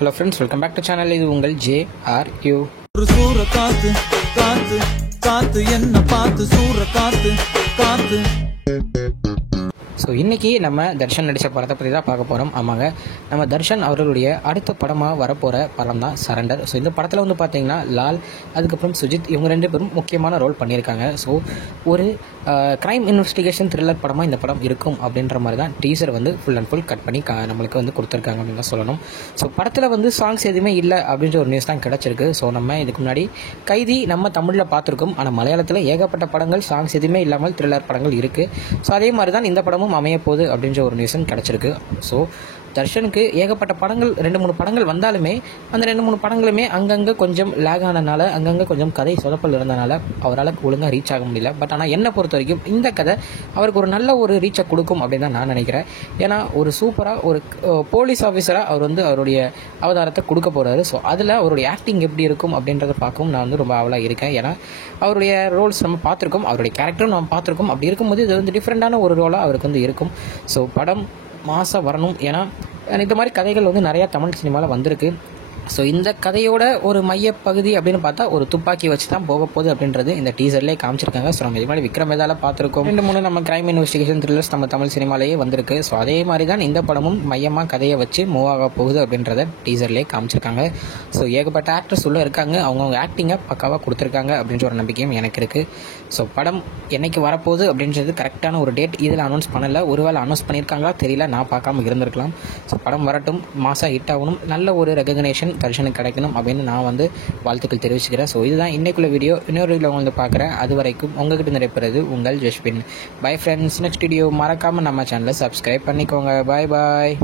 Hello friends, welcome back to channel. இது உங்கள் JRU. ஒரு சூற காத்து காத்து காத்து என்ன பார்த்து சூற காத்து காத்து. ஸோ இன்றைக்கி நம்ம தர்ஷன் நடித்த படத்தை பற்றி தான் பார்க்க போகிறோம். ஆமாங்க, நம்ம தர்ஷன் அவர்களுடைய அடுத்த படமாக வரப்போகிற படம் தான் சரண்டர். ஸோ இந்த படத்தில் வந்து பார்த்திங்கன்னா லால், அதுக்கப்புறம் சுஜித், இவங்க ரெண்டு பேரும் முக்கியமான ரோல் பண்ணியிருக்காங்க. ஸோ ஒரு க்ரைம் இன்வெஸ்டிகேஷன் த்ரில்லர் படமாக இந்த படம் இருக்கும் அப்படின்ற மாதிரி தான் டீசர் வந்து ஃபுல் அண்ட் ஃபுல் கட் பண்ணி நம்மளுக்கு வந்து கொடுத்துருக்காங்க அப்படின்னு தான் சொல்லணும். ஸோ படத்தில் வந்து சாங்ஸ் எதுவுமே இல்லை அப்படின்ற ஒரு நியூஸ் தான் கிடச்சிருக்கு. ஸோ நம்ம இதுக்கு முன்னாடி கைதி நம்ம தமிழில் பார்த்துருக்கோம், ஆனால் மலையாளத்தில் ஏகப்பட்ட படங்கள் சாங்ஸ் எதுவுமே இல்லாமல் த்ரில்லர் படங்கள் இருக்குது. ஸோ அதே மாதிரி தான் இந்த படமும் அமையப்போகுது அப்படின்ற ஒரு நியூஸும் கிடச்சிருக்கு. ஸோ தர்ஷனுக்கு ஏகப்பட்ட படங்கள் 2-3 படங்கள் வந்தாலுமே அந்த 2-3 படங்களுமே அங்கங்கே கொஞ்சம் லேக் ஆனதுனால, அங்கங்கே கொஞ்சம் கதை சொதப்பல் இருந்தனால அவரால் ஒழுங்காக ரீச் ஆக முடியல. பட் ஆனால் என்னை பொறுத்த வரைக்கும் இந்த கதை அவருக்கு ஒரு நல்ல ஒரு ரீச்சை கொடுக்கும் அப்படின்னு தான் நான் நினைக்கிறேன். ஏன்னா ஒரு சூப்பராக ஒரு போலீஸ் ஆஃபீஸராக அவர் வந்து அவருடைய அவதாரத்தை கொடுக்க போகிறாரு. ஸோ அதில் அவருடைய ஆக்டிங் எப்படி இருக்கும் அப்படின்றத பார்க்கவும் நான் வந்து ரொம்ப ஆவலாக இருக்கேன். ஏன்னா அவருடைய ரோல்ஸ் நம்ம பார்த்துருக்கோம், அவருடைய கேரக்டரும் நம்ம பார்த்துருக்கோம். அப்படி இருக்கும்போது இது வந்து டிஃப்ரெண்ட்டான ஒரு ரோலாக அவருக்கு வந்து இருக்கும். ஸோ படம் மாசாக வரணும். ஏன்னா இந்த மாதிரி கதைகள் வந்து நிறையா தமிழ் சினிமாவில் வந்திருக்கு. ஸோ இந்த கதையோட ஒரு மையப்பகுதி அப்படின்னு பார்த்தா ஒரு துப்பாக்கி வச்சு தான் போக போகுது அப்படின்றது இந்த டீசர்லேயே காமிச்சிருக்காங்க. ஸோ நம்ம இது மாதிரி விக்ரம் வேதால பார்த்துருக்கோம், 2-3 நம்ம கிரைம் இன்வெஸ்டிகேஷன் த்ரில்லர்ஸ் நம்ம தமிழ் சினிமாலேயே வந்திருக்கு. ஸோ அதே மாதிரி தான் இந்த படமும் மையமாக கதையை வச்சு மூவ் ஆக போகுது அப்படின்றத டீசர்லேயே காமிச்சிருக்காங்க. ஸோ ஏகப்பட்ட ஆக்டர்ஸ் உள்ளே இருக்காங்க, அவங்கவுங்க ஆக்டிங்கை பக்காவாக கொடுத்துருக்காங்க அப்படின்ற ஒரு நம்பிக்கையும் எனக்கு இருக்குது. ஸோ படம் என்னைக்கு வரப்போகுது அப்படின்றது கரெக்டான ஒரு டேட் இதில் அனௌன்ஸ் பண்ணலை. ஒருவேளை அனௌன்ஸ் பண்ணியிருக்காங்களா தெரியல, நான் பார்க்காம இருந்திருக்கலாம். ஸோ படம் வரட்டும், மாதம் ஹிட் ஆகணும், நல்ல ஒரு ரெகக்னேஷன் தர்ஷனுக்கு கிடைக்கணும் அப்படின்னு நான் வந்து வாழ்த்துக்கள் தெரிவிச்சுக்கிறேன். ஸோ இதுதான் இன்னைக்குள்ள வீடியோ. இன்னொரு வீடியோ வந்து பார்க்குறேன். அது வரைக்கும் உங்ககிட்ட நிறைப்பது உங்கள் Jaspin. Bye friends. Next video மறக்காமல் நம்ம சேனலை சப்ஸ்கிரைப் பண்ணிக்கோங்க. பாய் பாய்.